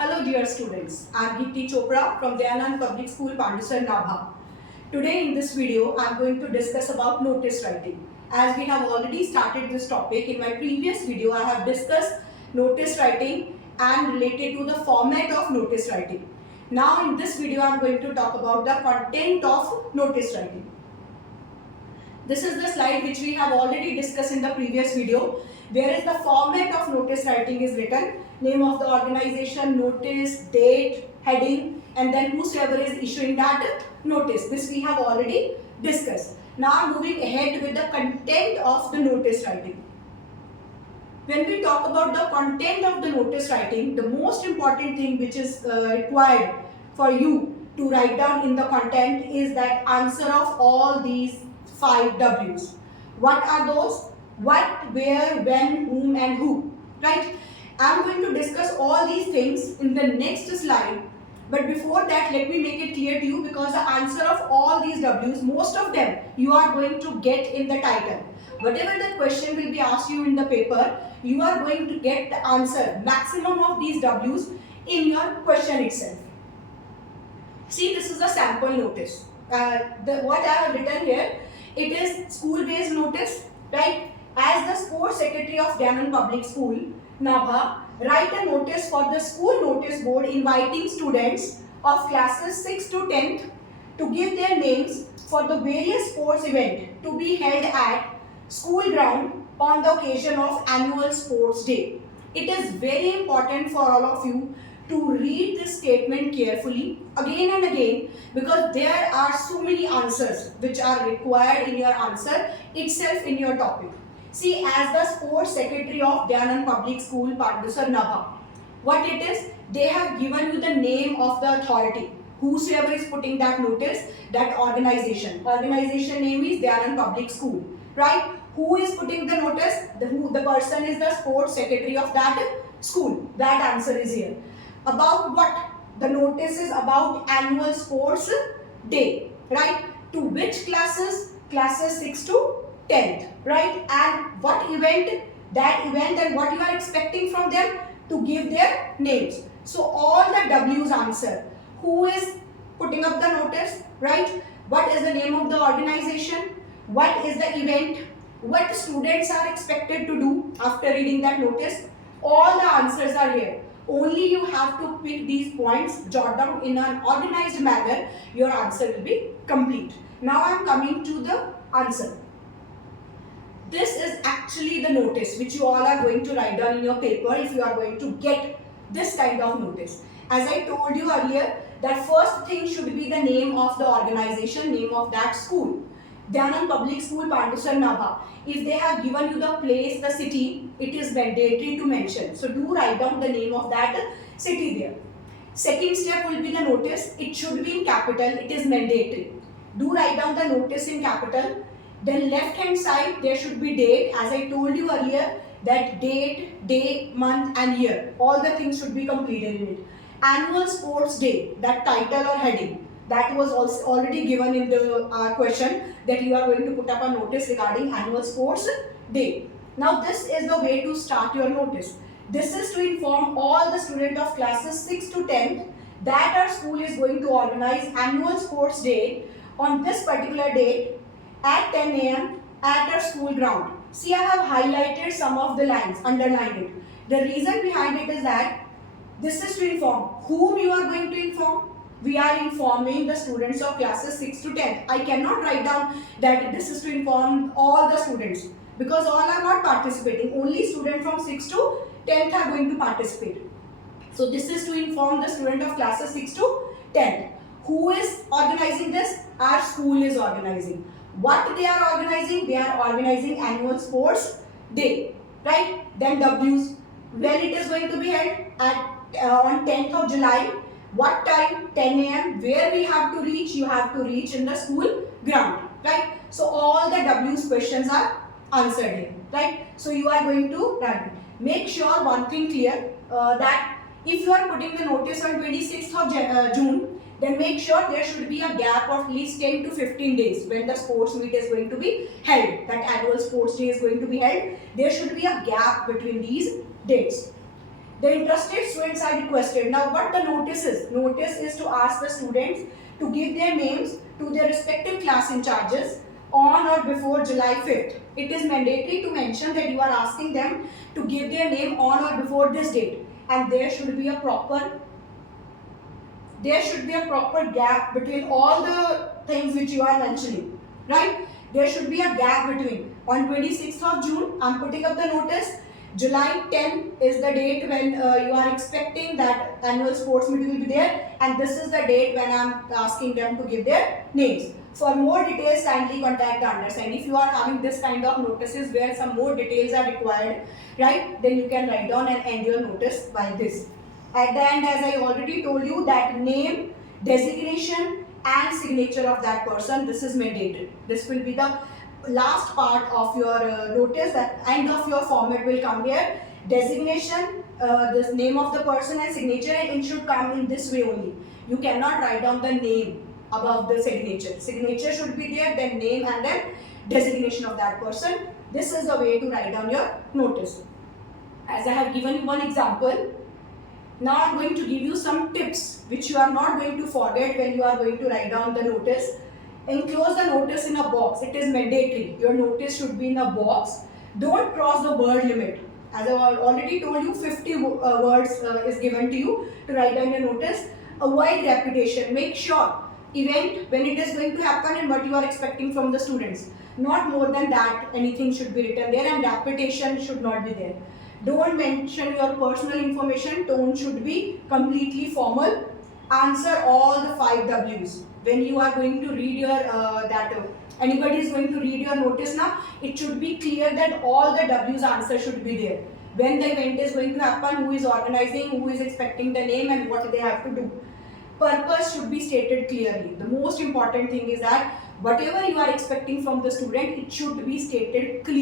Hello dear students, I am Geeti Chopra from the Public School, Pandusar, Nabha. Today in this video, I am going to discuss about notice writing. As we have already started this topic, in my previous video, I have discussed notice writing and related to the format of notice writing. Now in this video, I am going to talk about the content of notice writing. This is the slide which we have already discussed in the previous video, whereas the format of notice writing is written, name of the organization, notice, date, heading, and then whosoever is issuing that notice. This we have already discussed. Now moving ahead with the content of the notice writing. When we talk about the content of the notice writing, the most important thing which is required for you to write down in the content is that answer of all these 5 W's. What are those? What, where, when, whom and who. Right? I am going to discuss all these things in the next slide. But before that, let me make it clear to you, because the answer of all these W's, most of them you are going to get in the title. Whatever the question will be asked you in the paper, you are going to get the answer, maximum of these W's in your question itself. See, this is a sample notice. What I have written here, it is school-based notice, right? As the sports secretary of Gyanam Public School, Nabha, write a notice for the school notice board inviting students of classes 6 to 10th to give their names for the various sports event to be held at school ground on the occasion of annual sports day. It is very important for all of you to read this statement carefully again and again, because there are so many answers which are required in your answer itself in your topic. See, as the sports secretary of Gyanam Public School, Pandusar, Nabha, what it is, they have given you the name of the authority. Whosoever is putting that notice, that organization. Organization name is Gyanam Public School, right? Who is putting the notice? The person is the sports secretary of that school. That answer is here. About what? The notice is about annual sports day, right? To which classes? Classes 6 to 10th, right? And what event? That event, and what you are expecting from them? To give their names. So all the W's answer. Who is putting up the notice, right? What is the name of the organization? What is the event? What students are expected to do after reading that notice? All the answers are here. Only you have to pick these points, jot down in an organized manner, your answer will be complete. Now I am coming to the answer. This is actually the notice which you all are going to write down in your paper if you are going to get this kind of notice. As I told you earlier, that first thing should be the name of the organization, name of that school. Gyanam Public School, Pandusar, Nabha. If they have given you the place, the city, it is mandatory to mention. So do write down the name of that city there. Second step will be the notice. It should be in capital. It is mandatory. Do write down the notice in capital. Then left hand side there should be date. As I told you earlier, that date, day, month and year. All the things should be completed in it. Annual sports day, that title or heading. That was also already given in the question, that you are going to put up a notice regarding annual sports day. Now this is the way to start your notice. This is to inform all the students of classes 6 to 10th that our school is going to organize annual sports day on this particular date at 10 a.m. at our school ground. See, I have highlighted some of the lines, underlined it. The reason behind it is that this is to inform. Whom you are going to inform? We are informing the students of classes 6 to 10. I cannot write down that this is to inform all the students, because all are not participating. Only students from 6 to 10th are going to participate. So this is to inform the student of classes 6 to 10th. Who is organizing this? Our school is organizing. What they are organizing? They are organizing annual sports day, right? Then W's. When it is going to be held? On 10th of July. What time? 10 a.m. Where we have to reach? You have to reach in the school ground, right? So all the W's questions are answered here, right? So you are going to write. Make sure one thing clear, that if you are putting the notice on 26th of June, then make sure there should be a gap of at least 10 to 15 days when the sports meet is going to be held. That annual sports day is going to be held. There should be a gap between these dates. The interested students are requested. Now what the notice is? Notice is to ask the students to give their names to their respective class in charges on or before July 5th. It is mandatory to mention that you are asking them to give their name on or before this date, and there should be a proper gap between all the things which you are mentioning, right? There should be a gap between. On 26th of June, I am putting up the notice. July 10 is the date when you are expecting that annual sports meet will be there, and this is the date when I am asking them to give their names. For more details, kindly contact the undersigned. If you are having this kind of notices where some more details are required, right, then you can write down and end your notice by this. At the end, as I already told you, that name, designation and signature of that person, this is mandatory. This will be the last part of your notice. That end of your format will come here. Designation, the name of the person and signature, and it should come in this way only. You cannot write down the name above the signature. Signature should be there, then name and then designation of that person. This is the way to write down your notice. As I have given you one example, now I am going to give you some tips which you are not going to forget when you are going to write down the notice. Enclose the notice in a box. It is mandatory. Your notice should be in a box. Don't cross the word limit. As I have already told you, 50 words is given to you to write down your notice. Avoid repetition. Make sure event when it is going to happen and what you are expecting from the students. Not more than that, anything should be written there, and repetition should not be there. Don't mention your personal information. Tone should be completely formal. Answer all the 5 W's. When you are going to read your anybody is going to read your notice now, it should be clear that all the W's answer should be there. When the event is going to happen, who is organizing, who is expecting the name, and what they have to do. Purpose should be stated clearly. The most important thing is that whatever you are expecting from the student, it should be stated clearly.